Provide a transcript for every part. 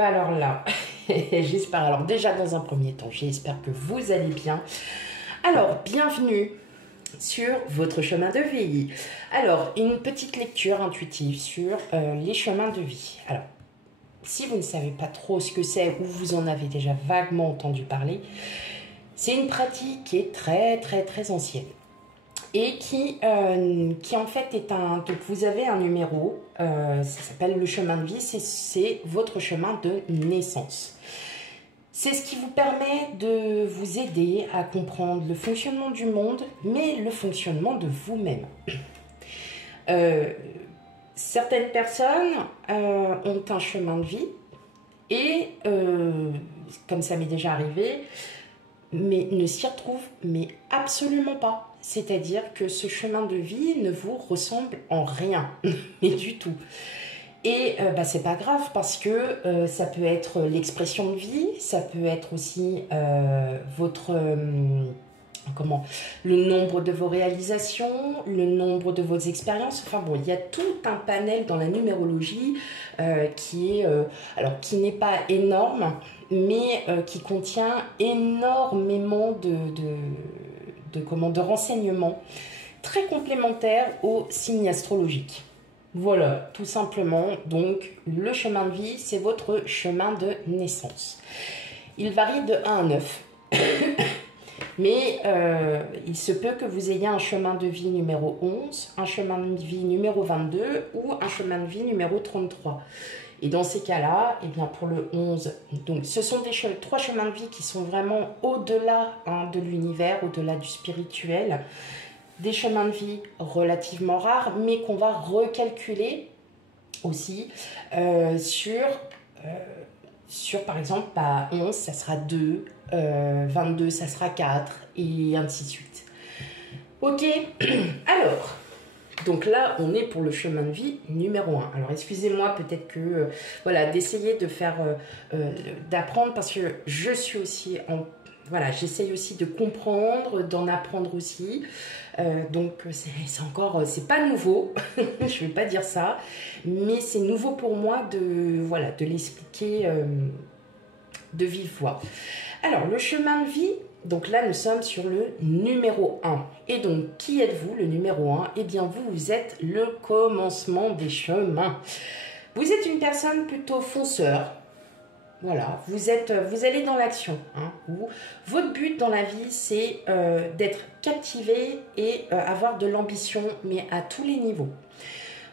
pas alors là. J'espère, alors déjà dans un premier temps, j'espère que vous allez bien. Alors, bienvenue sur votre chemin de vie. Alors, une petite lecture intuitive sur les chemins de vie. Alors, si vous ne savez pas trop ce que c'est ou vous en avez déjà vaguement entendu parler, c'est une pratique qui est très ancienne. Et qui en fait est un... Donc vous avez un numéro, ça s'appelle le chemin de vie, c'est votre chemin de naissance. C'est ce qui vous permet de vous aider à comprendre le fonctionnement du monde, mais le fonctionnement de vous-même. Certaines personnes ont un chemin de vie et, comme ça m'est déjà arrivé, mais ne s'y retrouvent mais absolument pas. C'est-à-dire que ce chemin de vie ne vous ressemble en rien, mais du tout. Et c'est pas grave parce que ça peut être l'expression de vie, ça peut être aussi le nombre de vos réalisations, le nombre de vos expériences. Enfin bon, il y a tout un panel dans la numérologie qui n'est pas énorme, mais qui contient énormément de renseignements très complémentaires aux signes astrologiques. Voilà, tout simplement. Donc, le chemin de vie, c'est votre chemin de naissance. Il varie de 1 à 9. Mais il se peut que vous ayez un chemin de vie numéro 11, un chemin de vie numéro 22 ou un chemin de vie numéro 33. Et dans ces cas-là, eh bien pour le 11, donc ce sont trois chemins de vie qui sont vraiment au-delà de l'univers, au-delà du spirituel. Des chemins de vie relativement rares, mais qu'on va recalculer aussi sur par exemple, 11, ça sera 2, 22, ça sera 4, et ainsi de suite. Ok, alors... Donc là, on est pour le chemin de vie numéro 1. Alors, excusez-moi, peut-être que, d'essayer de faire, d'apprendre, parce que je suis aussi j'essaye aussi de comprendre, d'en apprendre aussi. Donc, c'est pas nouveau, je ne vais pas dire ça, mais c'est nouveau pour moi de l'expliquer de vive voix. Alors, le chemin de vie... Donc là, nous sommes sur le numéro 1. Et donc, qui êtes-vous, le numéro 1? Eh bien, vous êtes le commencement des chemins. Vous êtes une personne plutôt fonceur. Voilà, vous allez dans l'action. Votre but dans la vie, c'est d'être captivé et avoir de l'ambition, mais à tous les niveaux.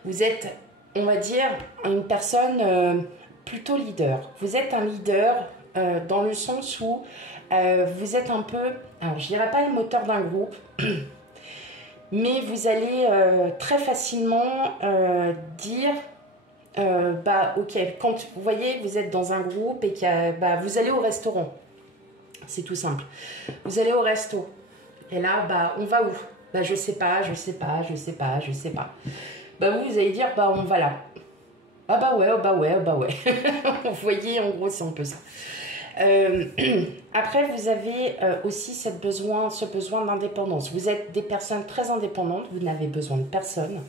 Vous êtes, on va dire, une personne plutôt leader. Vous êtes un leader dans le sens où vous êtes un peu, alors je dirais pas le moteur d'un groupe, mais vous allez très facilement dire, ok, quand vous voyez, vous êtes dans un groupe et vous allez au restaurant, c'est tout simple. Vous allez au resto, et là, on va où? Je sais pas. Vous allez dire, on va là. Ouais. Vous voyez, en gros, c'est un peu ça. Après, vous avez aussi ce besoin d'indépendance. Vous êtes des personnes très indépendantes, vous n'avez besoin de personne.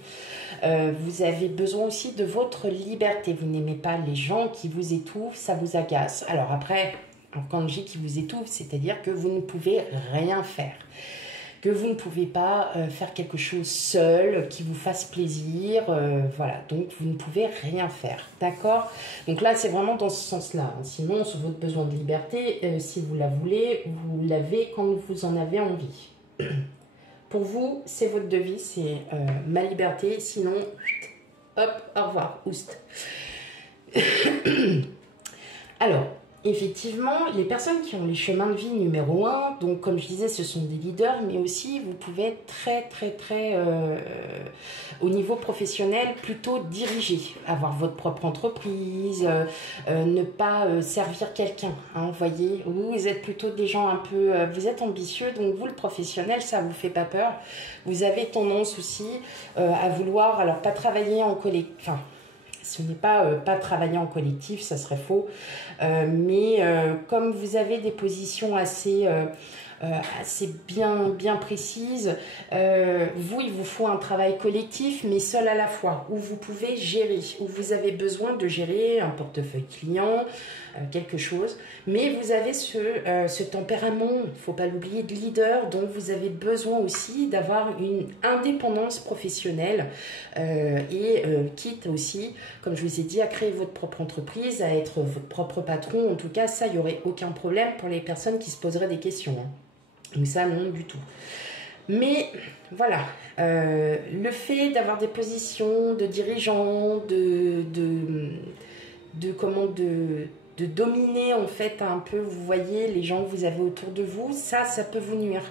Vous avez besoin aussi de votre liberté. Vous n'aimez pas les gens qui vous étouffent, ça vous agace. Alors après, quand je dis qui vous étouffe, c'est-à-dire que vous ne pouvez rien faire. Que vous ne pouvez pas faire quelque chose seul, qui vous fasse plaisir, donc vous ne pouvez rien faire, d'accord? Donc là, c'est vraiment dans ce sens-là. Sinon, sur votre besoin de liberté, si vous la voulez, vous l'avez quand vous en avez envie. Pour vous, c'est votre devise, c'est ma liberté, sinon, hop, au revoir, oust. Alors, effectivement, les personnes qui ont les chemins de vie numéro 1, donc comme je disais, ce sont des leaders, mais aussi vous pouvez être très au niveau professionnel, plutôt dirigé, avoir votre propre entreprise, ne pas servir quelqu'un, vous voyez, vous êtes plutôt des gens un peu, vous êtes ambitieux, donc vous, le professionnel, ça vous fait pas peur, vous avez tendance aussi à vouloir, alors pas travailler en collectif, ce n'est pas travailler en collectif, ça serait faux. Mais comme vous avez des positions assez assez bien précise. Vous, il vous faut un travail collectif, mais seul à la fois, où vous pouvez gérer, où vous avez besoin de gérer un portefeuille client, quelque chose, mais vous avez ce tempérament, il ne faut pas l'oublier, de leader, donc vous avez besoin aussi d'avoir une indépendance professionnelle quitte aussi, comme je vous ai dit, à créer votre propre entreprise, à être votre propre patron. En tout cas, ça, il n'y aurait aucun problème pour les personnes qui se poseraient des questions, hein. Donc ça, non du tout. Mais voilà, le fait d'avoir des positions de dirigeants, de dominer en fait un peu, vous voyez, les gens que vous avez autour de vous, ça peut vous nuire.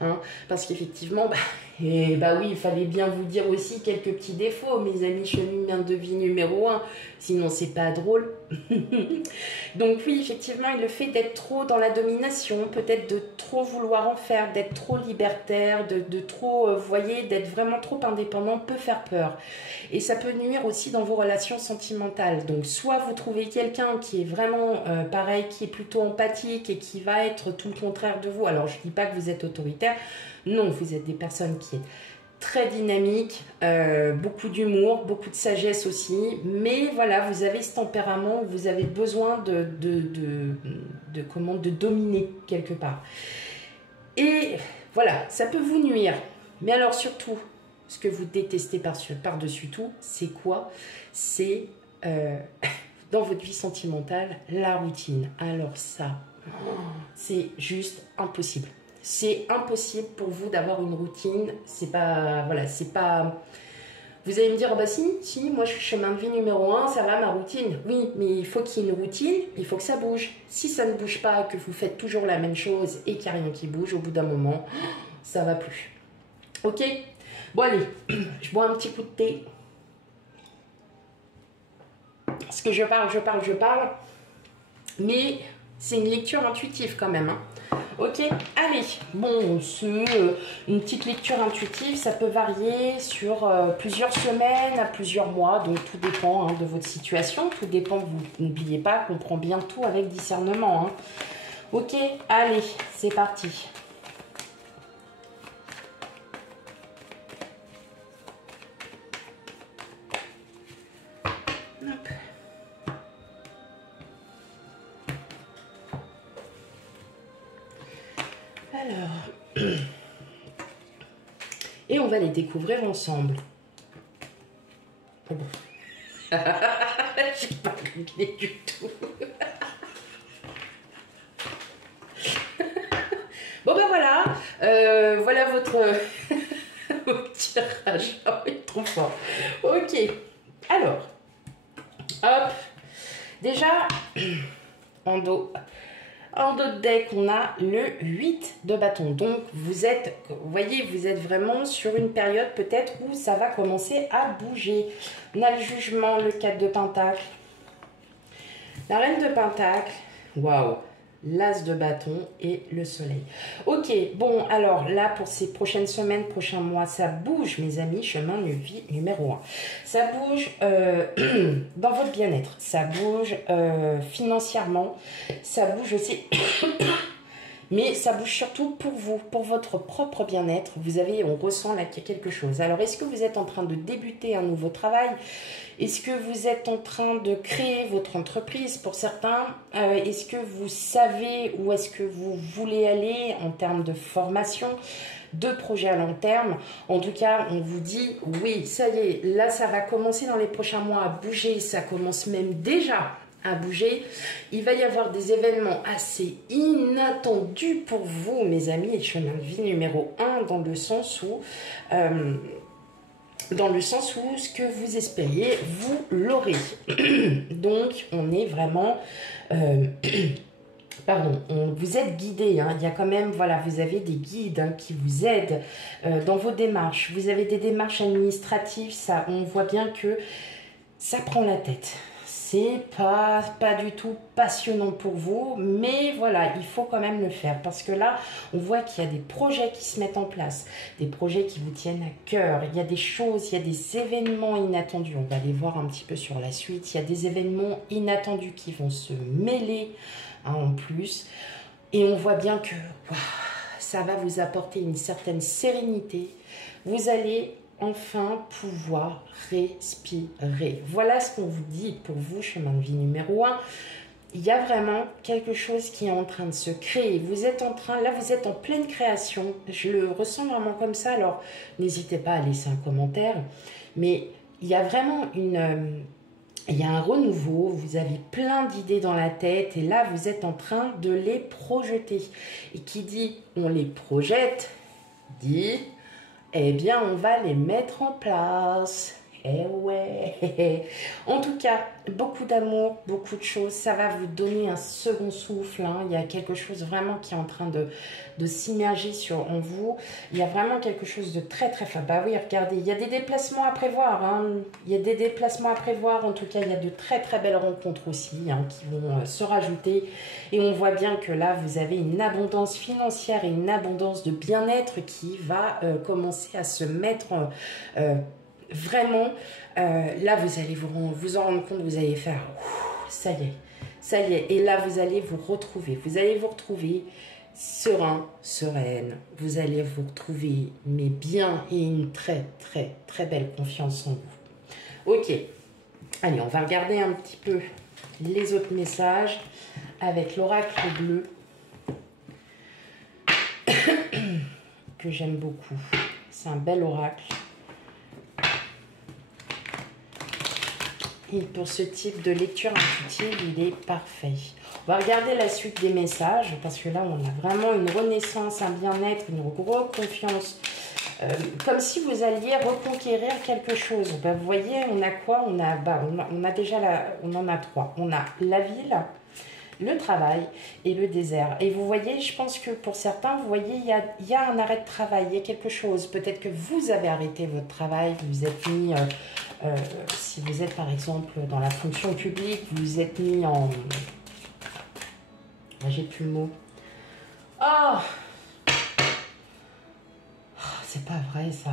Hein, parce qu'effectivement, oui, il fallait bien vous dire aussi quelques petits défauts, mes amis chemin de vie numéro 1, sinon c'est pas drôle. Donc oui, effectivement, le fait d'être trop dans la domination, peut-être de trop vouloir en faire, d'être trop libertaire, de trop, vous voyez, d'être vraiment trop indépendant peut faire peur. Et ça peut nuire aussi dans vos relations sentimentales. Donc soit vous trouvez quelqu'un qui est vraiment pareil, qui est plutôt empathique et qui va être tout le contraire de vous. Alors je dis pas que vous êtes autoritaire, non, vous êtes des personnes qui sont très dynamiques, beaucoup d'humour, beaucoup de sagesse aussi, mais voilà, vous avez ce tempérament, vous avez besoin de dominer quelque part. Et voilà, ça peut vous nuire. Mais alors surtout, ce que vous détestez par-dessus tout, c'est quoi? C'est dans votre vie sentimentale, la routine. Alors ça, c'est juste impossible. C'est impossible pour vous d'avoir une routine. C'est pas, voilà, c'est pas. Vous allez me dire, bah si, moi je suis chemin de vie numéro 1, ça va ma routine. Oui, mais il faut qu'il y ait une routine, il faut que ça bouge. Si ça ne bouge pas, que vous faites toujours la même chose et qu'il n'y a rien qui bouge, au bout d'un moment, ça va plus. Ok? Bon allez, je bois un petit coup de thé. Parce que je parle. Mais c'est une lecture intuitive quand même, hein. Ok, allez, bon, une petite lecture intuitive, ça peut varier sur plusieurs semaines à plusieurs mois, donc tout dépend de votre situation, tout dépend, vous n'oubliez pas qu'on prend bien tout avec discernement, hein. Ok, allez, c'est parti. Hop. Alors, et on va les découvrir ensemble. Oh bon. J'ai pas réglé du tout. Bon ben voilà, voilà votre tirage. Oh, il est trop fort. Ok, alors, hop, déjà, en dos de deck, on a le 8 de bâton. Donc, vous voyez, vous êtes vraiment sur une période peut-être où ça va commencer à bouger. On a le jugement, le 4 de pentacle, la reine de pentacle, waouh, l'as de bâton et le soleil. Ok, bon, alors là, pour ces prochaines semaines, prochains mois, ça bouge, mes amis, chemin de vie numéro 1. Ça bouge dans votre bien-être, ça bouge financièrement, ça bouge aussi, mais ça bouge surtout pour vous, pour votre propre bien-être. On ressent là qu'il y a quelque chose. Alors, est-ce que vous êtes en train de débuter un nouveau travail? Est-ce que vous êtes en train de créer votre entreprise pour certains? Est-ce que vous savez où est-ce que vous voulez aller en termes de formation, de projet à long terme? En tout cas, on vous dit, oui, ça y est, là, ça va commencer dans les prochains mois à bouger. Ça commence même déjà à bouger. Il va y avoir des événements assez inattendus pour vous, mes amis, et chemin de vie numéro 1, dans le sens où ce que vous espériez, vous l'aurez. Donc, on est vraiment... vous êtes guidé, hein. Il y a quand même, voilà, vous avez des guides qui vous aident dans vos démarches. Vous avez des démarches administratives, ça, on voit bien que ça prend la tête. C'est pas du tout passionnant pour vous, mais voilà, il faut quand même le faire parce que là, on voit qu'il y a des projets qui se mettent en place, des projets qui vous tiennent à cœur. Il y a des choses, il y a des événements inattendus. On va les voir un petit peu sur la suite. Il y a des événements inattendus qui vont se mêler en plus. Et on voit bien que ça va vous apporter une certaine sérénité. Vous allez enfin pouvoir respirer. Voilà ce qu'on vous dit pour vous, chemin de vie numéro 1. Il y a vraiment quelque chose qui est en train de se créer. Vous êtes en train, là vous êtes en pleine création. Je le ressens vraiment comme ça. Alors n'hésitez pas à laisser un commentaire. Mais il y a vraiment il y a un renouveau. Vous avez plein d'idées dans la tête. Et là vous êtes en train de les projeter. Et qui dit on les projette, dit eh bien on va les mettre en place. Eh ouais. En tout cas, beaucoup d'amour, beaucoup de choses. Ça va vous donner un second souffle. Hein. Il y a quelque chose vraiment qui est en train de s'immerger en vous. Il y a vraiment quelque chose de très très fort. Bah oui, regardez, il y a des déplacements à prévoir. Hein. Il y a des déplacements à prévoir. En tout cas, il y a de très très belles rencontres aussi hein, qui vont se rajouter. Et on voit bien que là, vous avez une abondance financière et une abondance de bien-être qui va commencer à se mettre vraiment, là, vous allez vous en rendre compte, vous allez faire, ça y est. Et là, vous allez vous retrouver. Vous allez vous retrouver serein, sereine. Vous allez vous retrouver, mais bien et une très, très, très belle confiance en vous. Ok. Allez, on va regarder un petit peu les autres messages avec l'oracle bleu que j'aime beaucoup. C'est un bel oracle. Et pour ce type de lecture intuitive, il est parfait. On va regarder la suite des messages, parce que là, on a vraiment une renaissance, un bien-être, une grosse confiance. Comme si vous alliez reconquérir quelque chose. Ben, vous voyez, on a quoi? On a déjà on en a 3. On a la ville, le travail et le désert. Et vous voyez, je pense que pour certains, vous voyez, il y a un arrêt de travail, il y a quelque chose. Peut-être que vous avez arrêté votre travail, vous vous êtes mis... si vous êtes par exemple dans la fonction publique, vous vous êtes mis en... J'ai plus le mot. Oh, c'est pas vrai ça.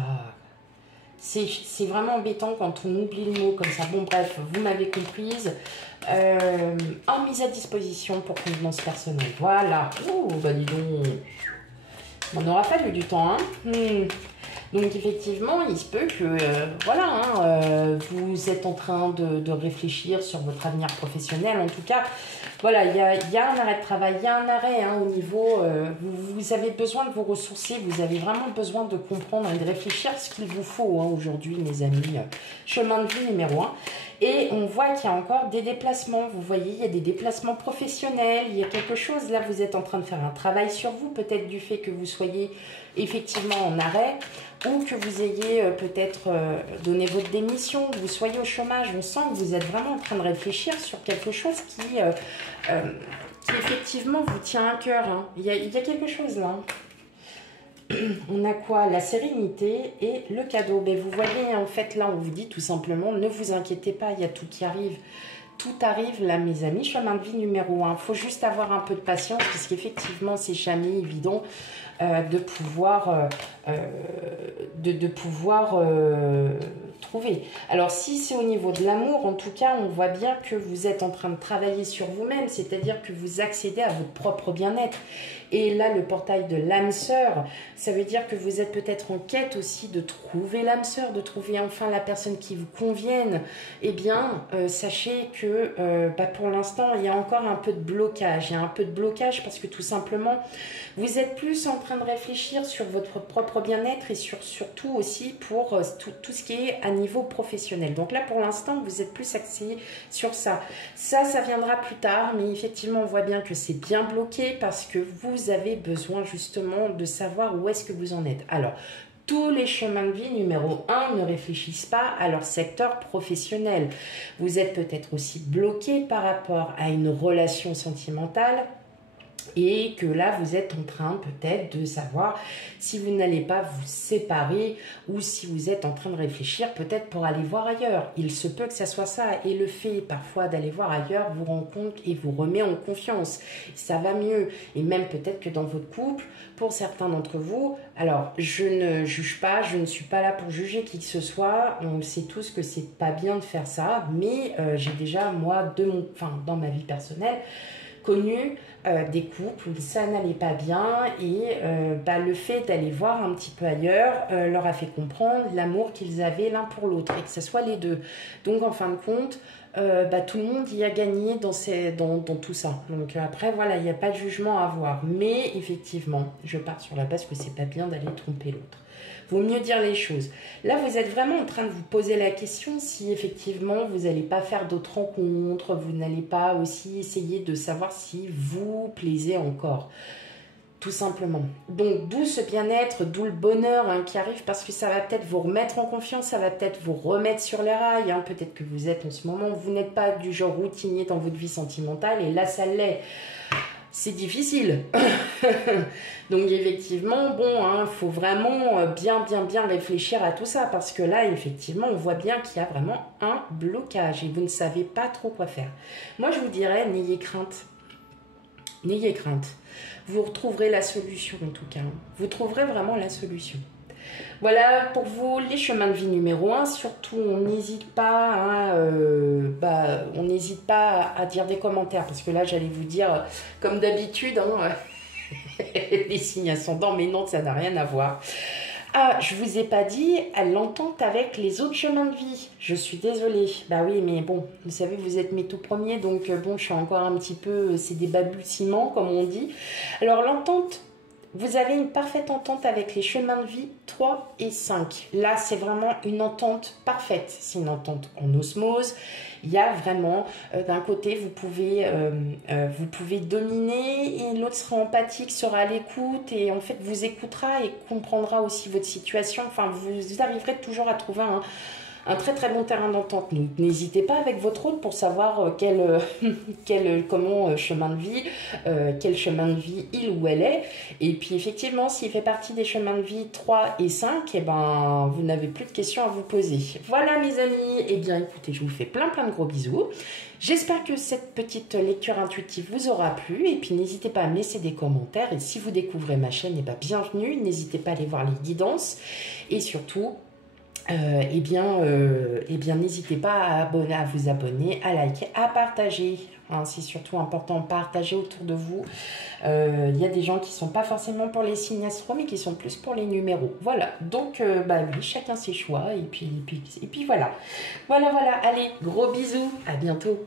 C'est vraiment embêtant quand on oublie le mot comme ça. Bon bref, vous m'avez comprise. En mise à disposition pour convenance personnelle. Voilà. Oh, bah dis donc. On n'aura pas eu du temps, hein. Donc effectivement, il se peut que voilà, vous êtes en train de réfléchir sur votre avenir professionnel. En tout cas, voilà, il y a un arrêt de travail, il y a un arrêt hein, au niveau... vous avez besoin de vous ressourcer, vous avez vraiment besoin de comprendre et de réfléchir ce qu'il vous faut hein, aujourd'hui, mes amis. Chemin de vie numéro 1. Et on voit qu'il y a encore des déplacements. Vous voyez, il y a des déplacements professionnels. Il y a quelque chose. Là, vous êtes en train de faire un travail sur vous. Peut-être du fait que vous soyez effectivement en arrêt ou que vous ayez peut-être donné votre démission, que vous soyez au chômage. On sent que vous êtes vraiment en train de réfléchir sur quelque chose qui effectivement vous tient à cœur. Hein. Il y a quelque chose là. On a quoi? La sérénité et le cadeau. Mais vous voyez, en fait, là, on vous dit tout simplement, ne vous inquiétez pas, il y a tout qui arrive. Tout arrive là, mes amis. Chemin de vie numéro 1. Il faut juste avoir un peu de patience, puisqu'effectivement, c'est jamais évident de pouvoir trouver. Alors, si c'est au niveau de l'amour, en tout cas, on voit bien que vous êtes en train de travailler sur vous-même, c'est-à-dire que vous accédez à votre propre bien-être. Et là, le portail de l'âme sœur, ça veut dire que vous êtes peut-être en quête aussi de trouver l'âme sœur, de trouver enfin la personne qui vous convienne. Eh bien, sachez que pour l'instant, il y a encore un peu de blocage. Il y a un peu de blocage parce que tout simplement, vous êtes plus en train de réfléchir sur votre propre bien-être et surtout aussi pour tout ce qui est à niveau professionnel. Donc là, pour l'instant, vous êtes plus axé sur ça. Ça viendra plus tard, mais effectivement, on voit bien que c'est bien bloqué parce que vous avez besoin justement de savoir où est-ce que vous en êtes. Alors, tous les chemins de vie numéro 1 ne réfléchissent pas à leur secteur professionnel. Vous êtes peut-être aussi bloqué par rapport à une relation sentimentale. Et que là, vous êtes en train peut-être de savoir si vous n'allez pas vous séparer ou si vous êtes en train de réfléchir peut-être pour aller voir ailleurs. Il se peut que ça soit ça. Et le fait parfois d'aller voir ailleurs vous rend compte et vous remet en confiance. Ça va mieux. Et même peut-être que dans votre couple, pour certains d'entre vous, alors je ne juge pas, je ne suis pas là pour juger qui que ce soit. On sait tous que c'est pas bien de faire ça. Mais j'ai déjà, moi, dans ma vie personnelle, connu des couples où ça n'allait pas bien et le fait d'aller voir un petit peu ailleurs leur a fait comprendre l'amour qu'ils avaient l'un pour l'autre et que ce soit les deux. Donc en fin de compte, tout le monde y a gagné dans tout ça. Donc après voilà, il n'y a pas de jugement à avoir. Mais effectivement, je pars sur la base que c'est pas bien d'aller tromper l'autre. Vaut mieux dire les choses. Là, vous êtes vraiment en train de vous poser la question si effectivement vous n'allez pas faire d'autres rencontres, vous n'allez pas aussi essayer de savoir si vous plaisez encore. Tout simplement. Donc, d'où ce bien-être, d'où le bonheur qui arrive parce que ça va peut-être vous remettre en confiance, ça va peut-être vous remettre sur les rails. Peut-être que vous êtes en ce moment, vous n'êtes pas du genre routinier dans votre vie sentimentale et là, ça l'est. C'est difficile. Donc effectivement, bon, faut vraiment bien réfléchir à tout ça parce que là, effectivement, on voit bien qu'il y a vraiment un blocage et vous ne savez pas trop quoi faire. Moi, je vous dirais, n'ayez crainte. N'ayez crainte. Vous retrouverez la solution en tout cas. Vous trouverez vraiment la solution. Voilà pour vous les chemins de vie numéro 1. Surtout, on n'hésite pas, on n'hésite pas à dire des commentaires parce que là, j'allais vous dire, comme d'habitude, les signes ascendants, mais non, ça n'a rien à voir. Ah, je vous ai pas dit l'entente avec les autres chemins de vie. Je suis désolée. Bah oui, mais bon, vous savez, vous êtes mes tout premiers, donc bon, je suis encore un petit peu, c'est des balbutiements, comme on dit. Alors, l'entente, vous avez une parfaite entente avec les chemins de vie 3 et 5. Là, c'est vraiment une entente parfaite. C'est une entente en osmose. Il y a vraiment, d'un côté, vous pouvez dominer et l'autre sera empathique, sera à l'écoute et en fait vous écoutera et comprendra aussi votre situation. Enfin, vous arriverez toujours à trouver un très très bon terrain d'entente. Donc n'hésitez pas avec votre autre pour savoir quel chemin de vie, quel chemin de vie il ou elle est. Et puis effectivement, s'il fait partie des chemins de vie 3 et 5, eh ben, vous n'avez plus de questions à vous poser. Voilà mes amis, eh bien écoutez, je vous fais plein de gros bisous. J'espère que cette petite lecture intuitive vous aura plu et puis n'hésitez pas à me laisser des commentaires et si vous découvrez ma chaîne, eh ben, bienvenue, n'hésitez pas à aller voir les guidances et surtout n'hésitez pas à vous abonner, à liker, à partager. C'est surtout important, partager autour de vous. Il y a des gens qui ne sont pas forcément pour les signes astro, mais qui sont plus pour les numéros. Voilà, donc oui, chacun ses choix. Et puis voilà. Voilà, allez, gros bisous, à bientôt.